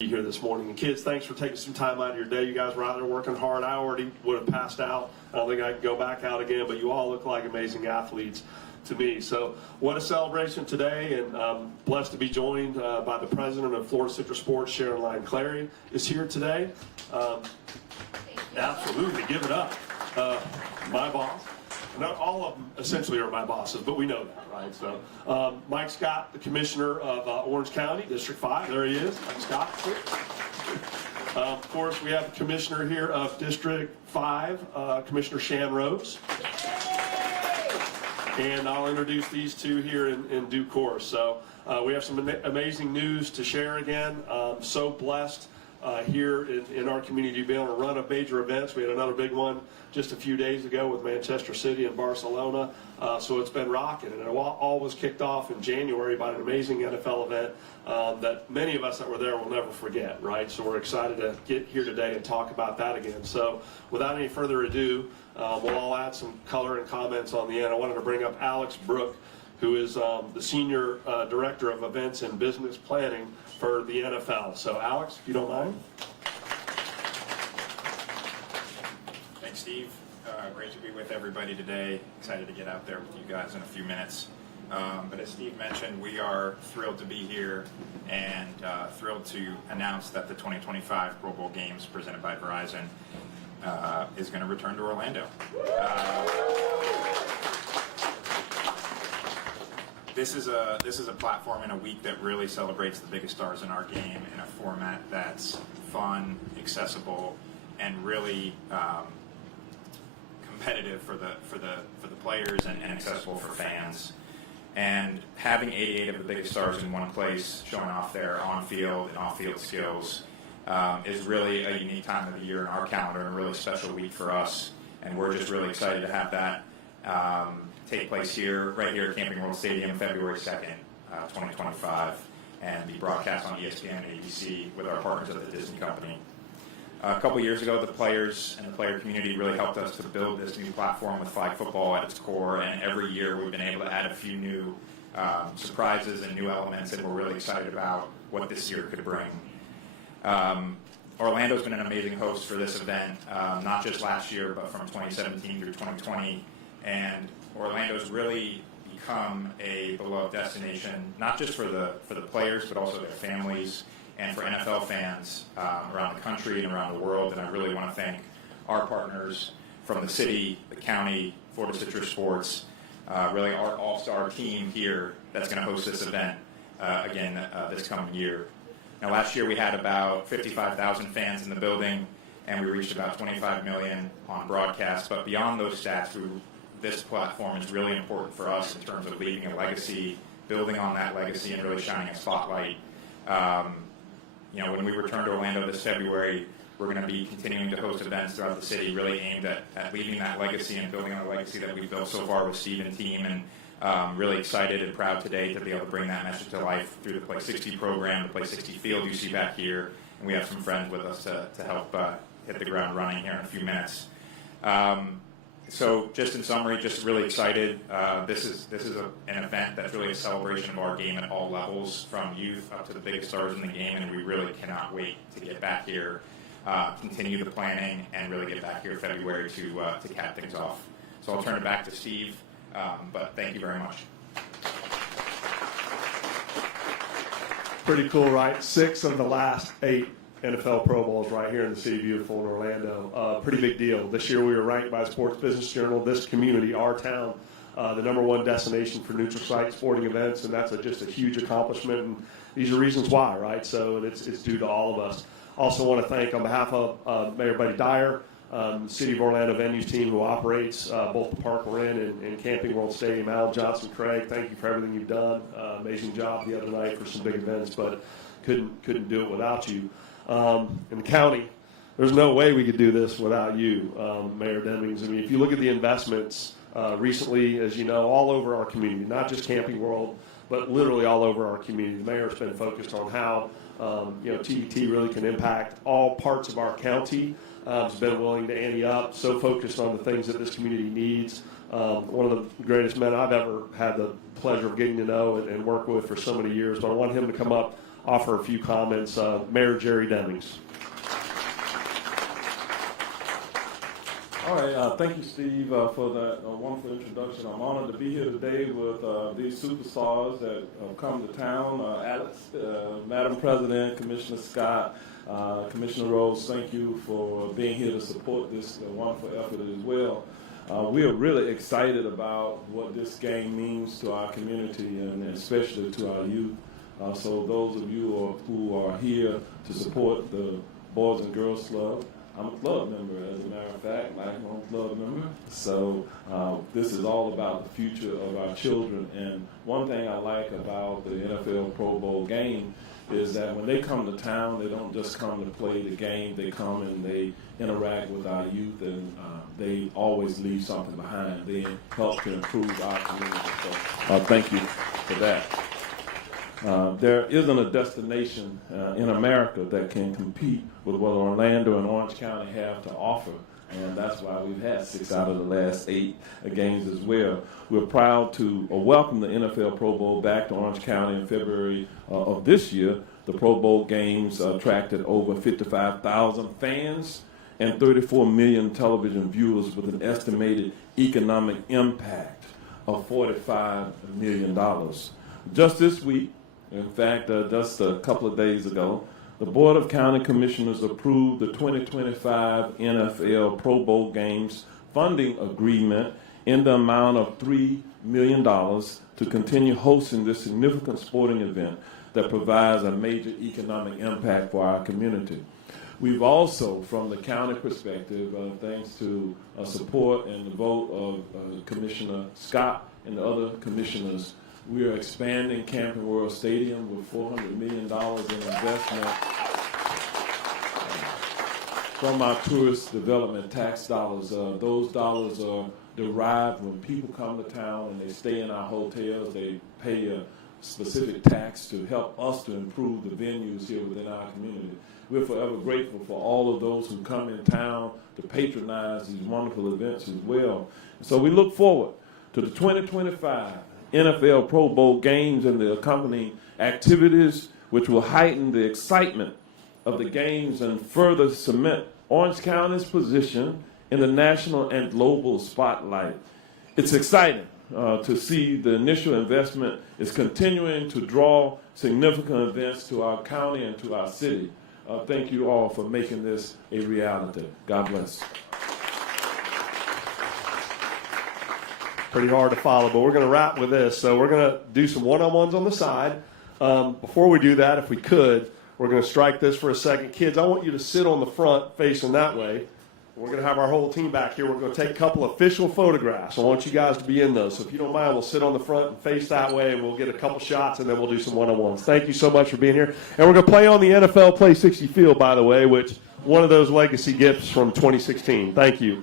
Be here this morning. And kids, thanks for taking some time out of your day. You guys were out there working hard. I already would have passed out. I don't think I can go back out again, but you all look like amazing athletes to me. So what a celebration today, and blessed to be joined by the president of Florida Citrus Sports, Sharon Lyon Clary, is here today. Absolutely, give it up. My boss. Not all of them essentially are my bosses, but we know that, right? So, Mike Scott, the commissioner of Orange County, District 5. There he is, Mike Scott. Of course, we have the commissioner here of District 5, Commissioner Shan Rose. And I'll introduce these two here in due course. So, we have some amazing news to share again. So blessed here in our community to be able to run a major events. We had another big one just a few days ago with Manchester City and Barcelona. So it's been rocking, and it all was kicked off in January by an amazing NFL event that many of us that were there will never forget, right? So we're excited to get here today and talk about that again. So without any further ado, we'll all add some color and comments on the end. I wanted to bring up Alex Brook, who is the Senior Director of Events and Business Planning for the NFL. So Alex, if you don't mind. Thanks, Steve. Great to be with everybody today. Excited to get out there with you guys in a few minutes. But as Steve mentioned, we are thrilled to be here and thrilled to announce that the 2025 Pro Bowl games presented by Verizon is going to return to Orlando. This is a platform in a week that really celebrates the biggest stars in our game in a format that's fun, accessible, and really competitive for the players and accessible for fans. And having 88 of the biggest stars in one place showing off their on-field and off-field skills is really a unique time of the year in our calendar and a really special week for us. And we're just really excited to have that take place right here at Camping World Stadium, February 2nd, 2025, and be broadcast on ESPN and ABC with our partners at the Disney Company. A couple years ago, the players and the player community really helped us to build this new platform with flag football at its core, and every year we've been able to add a few new surprises and new elements, and we're really excited about what this year could bring. Orlando's been an amazing host for this event, not just last year, but from 2017 through 2020, and Orlando's really become a beloved destination, not just for the players, but also their families, and for NFL fans around the country and around the world. And I really want to thank our partners from the city, the county, Florida Citrus Sports, really our all-star team here that's going to host this event again this coming year. Now, last year we had about 55,000 fans in the building, and we reached about 25 million on broadcast. But beyond those stats, this platform is really important for us in terms of leaving a legacy, building on that legacy, and really shining a spotlight. When we return to Orlando this February, we're going to be continuing to host events throughout the city, really aimed at leaving that legacy and building on the legacy that we've built so far with Steve and team. And really excited and proud today to be able to bring that message to life through the Play 60 program, the Play 60 field you see back here. And we have some friends with us to help hit the ground running here in a few minutes. So just in summary, just really excited. This is an event that's really a celebration of our game at all levels, from youth up to the biggest stars in the game, and we really cannot wait to get back here, continue the planning, and really get back here in February to cap things off. So I'll turn it back to Steve, but thank you very much. Pretty cool, right? 6 of the last 8 NFL Pro Bowls right here in the city of beautiful in Orlando. Pretty big deal. This year we were ranked by Sports Business Journal, this community, our town, the #1 destination for neutral site sporting events, and that's just a huge accomplishment. And these are reasons why, right? So it's due to all of us. Also want to thank, on behalf of Mayor Buddy Dyer, City of Orlando Venues team who operates both the park we're in and Camping World Stadium. Alan Johnson, Craig, thank you for everything you've done. Amazing job the other night for some big events, but couldn't do it without you. In the county, there's no way we could do this without you, Mayor Demings. I mean, if you look at the investments recently, as you know, all over our community, not just Camping World, but literally all over our community. The mayor's been focused on how TBT really can impact all parts of our county. Has been willing to ante up, so focused on the things that this community needs. One of the greatest men I've ever had the pleasure of getting to know and work with for so many years. But I want him to come up offer a few comments. Mayor Jerry Demings. All right, thank you, Steve, for that wonderful introduction. I'm honored to be here today with these superstars that have come to town. Alex, Madam President, Commissioner Scott, Commissioner Rose, thank you for being here to support this wonderful effort as well. We are really excited about what this game means to our community and especially to our youth. So those of you who are here to support the Boys and Girls Club, I'm a club member, as a matter of fact, lifelong club member. So this is all about the future of our children. And one thing I like about the NFL Pro Bowl game is that when they come to town, they don't just come to play the game. They come and they interact with our youth, and they always leave something behind. They help to improve our community. So thank you for that. There isn't a destination in America that can compete with what Orlando and Orange County have to offer, and that's why we've had 6 out of the last 8 games as well. We're proud to welcome the NFL Pro Bowl back to Orange County in February of this year. The Pro Bowl games attracted over 55,000 fans and 34 million television viewers with an estimated economic impact of $45 million. Just this week, in fact, just a couple of days ago, the Board of County Commissioners approved the 2025 NFL Pro Bowl Games funding agreement in the amount of $3 million to continue hosting this significant sporting event that provides a major economic impact for our community. We've also, from the county perspective, thanks to support and the vote of Commissioner Scott and the other commissioners, we are expanding Camping World Stadium with $400 million in investment from our tourist development tax dollars. Those dollars are derived when people come to town and they stay in our hotels. They pay a specific tax to help us to improve the venues here within our community. We're forever grateful for all of those who come in town to patronize these wonderful events as well. So we look forward to the 2025 NFL Pro Bowl games and the accompanying activities, which will heighten the excitement of the games and further cement Orange County's position in the national and global spotlight. It's exciting to see the initial investment is continuing to draw significant events to our county and to our city. Thank you all for making this a reality. God bless. Pretty hard to follow, but we're going to wrap with this. So we're going to do some one-on-ones on the side. Before we do that, if we could, we're going to strike this for a second. Kids, I want you to sit on the front facing that way. We're going to have our whole team back here. We're going to take a couple official photographs. I want you guys to be in those. So if you don't mind, we'll sit on the front and face that way, and we'll get a couple shots, and then we'll do some one-on-ones. Thank you so much for being here. And we're going to play on the NFL Play 60 field, by the way, which one of those legacy gifts from 2016. Thank you.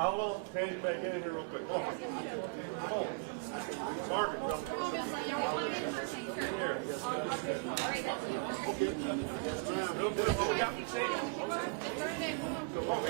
Hold on, change it back in here real quick. Come on. Come on. Margaret, come. Here. Little bit of what we got from Sadie. Come on,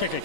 Check.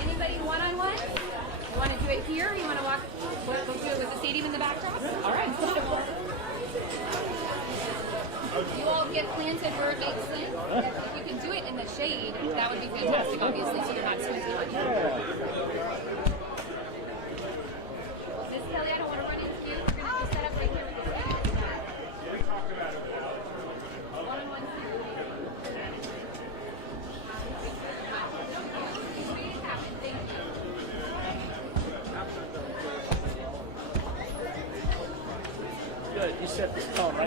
Anybody one-on-one? You want to do it here? Or you want to walk? We'll do it with the stadium in the backdrop. All right, beautiful. You all get planted where it makes sense. If you can do it in the shade, that would be fantastic, obviously, so you're not squeezing on you. Miss Kelly, I don't want to run into you. We're going to set up right here with the stadium. One-on-one. Thank you. Good. You set this tone right.